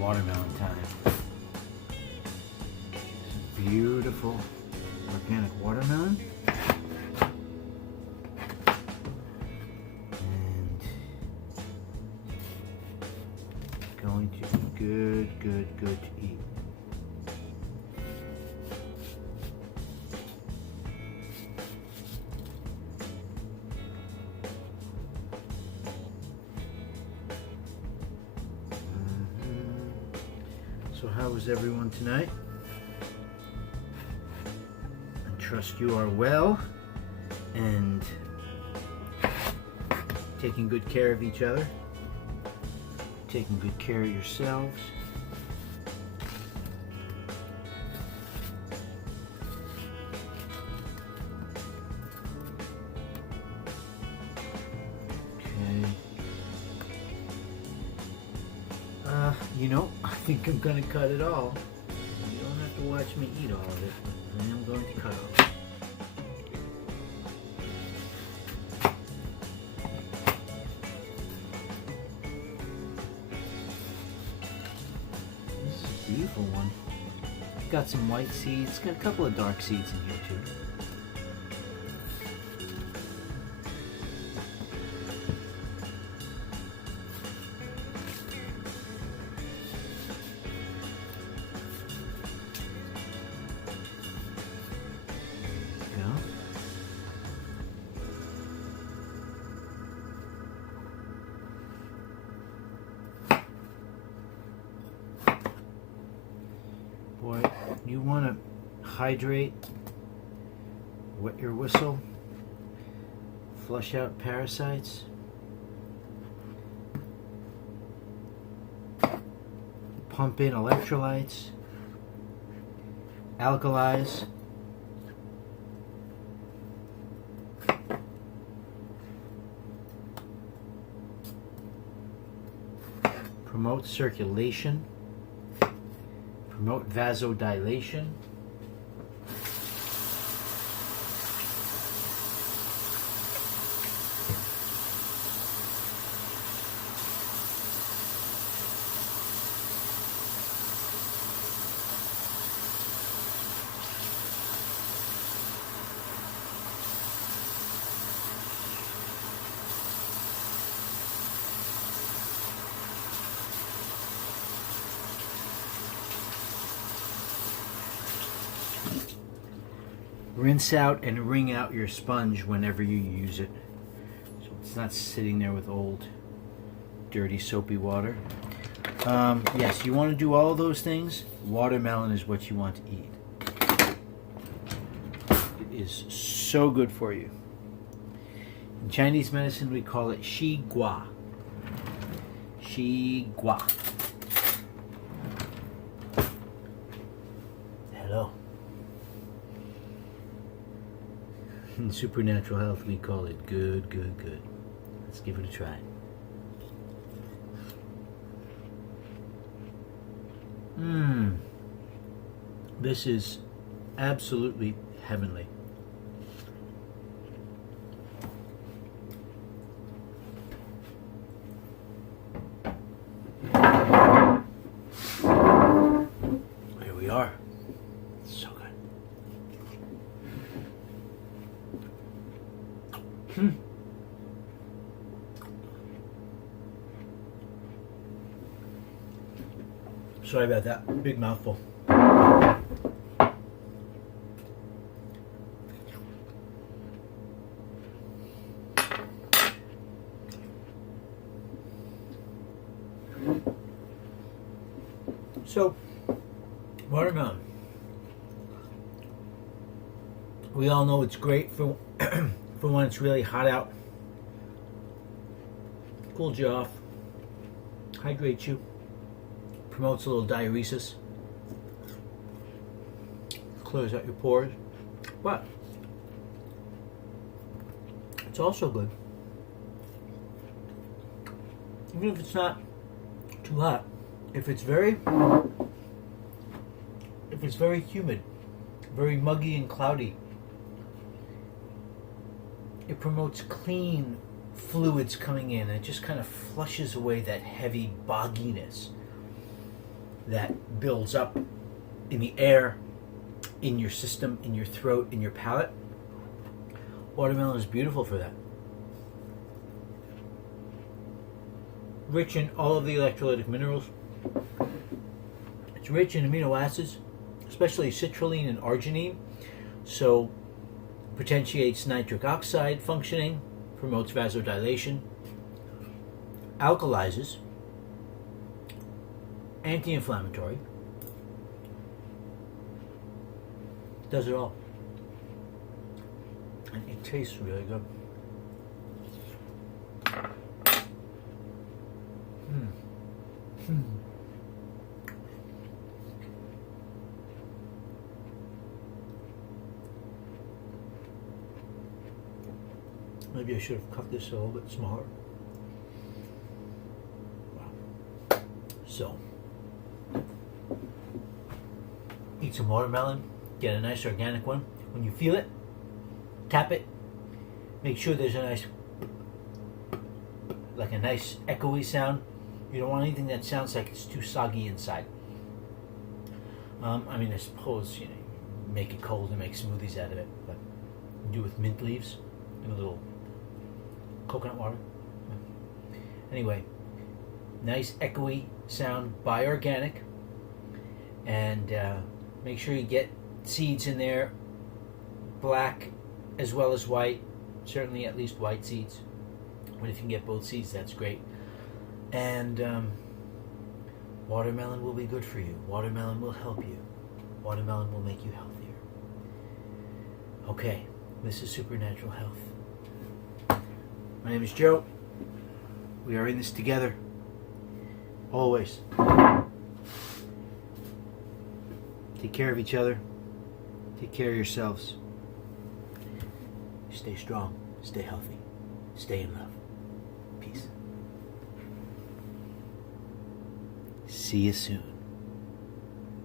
watermelon time. Some beautiful organic watermelon. And it's going to be good to eat. So how was everyone tonight? I trust you are well and taking good care of each other, taking good care of yourselves. You know, I think I'm gonna cut it all. You don't have to watch me eat all of it, but I am going to cut it. This is a beautiful one. Got some white seeds, got a couple of dark seeds in here too. Boy, you want to hydrate, wet your whistle, flush out parasites, pump in electrolytes, alkalize, promote circulation, promote vasodilation, rinse out and wring out your sponge whenever you use it, so it's not sitting there with old, dirty, soapy water. Yes, you want to do all those things. Watermelon is what you want to eat. It is so good for you. In Chinese medicine, we call it Shi Gua. Shi Gua. Hello. In supernatural health, we call it good. Let's give it a try. This is absolutely heavenly. Here we are. So good. Sorry about that. Big mouthful. So, watermelon. We all know it's great for for when it's really hot out. Cools you off, hydrates you, promotes a little diuresis, clears out your pores. But it's also good, even if it's not too hot. If it's very humid, very muggy and cloudy, it promotes clean fluids coming in. It just kind of flushes away that heavy bogginess. that builds up in the air, in your system, in your throat, in your palate. Watermelon is beautiful for that. Rich in all of the electrolytic minerals. It's rich in amino acids, especially citrulline and arginine, so potentiates nitric oxide functioning, promotes vasodilation, alkalizes, anti-inflammatory, does it all. And it tastes really good. Maybe I should have cut this a little bit smaller. Wow. So, eat some watermelon, get a nice organic one. When you feel it, tap it, make sure there's a nice, like a nice echoey sound. You don't want anything that sounds like it's too soggy inside. I mean, I suppose, you make it cold and make smoothies out of it, but do it with mint leaves and a little coconut water. Anyway, nice echoey sound, buy organic, and make sure you get seeds in there, black as well as white, certainly at least white seeds. But if you can get both seeds, that's great. And watermelon will be good for you. Watermelon will help you. Watermelon will make you healthier. Okay, this is Supernatural Health. My name is Joe. We are in this together. Always. Take care of each other. Take care of yourselves. Stay strong. Stay healthy. Stay in love. Peace. See you soon.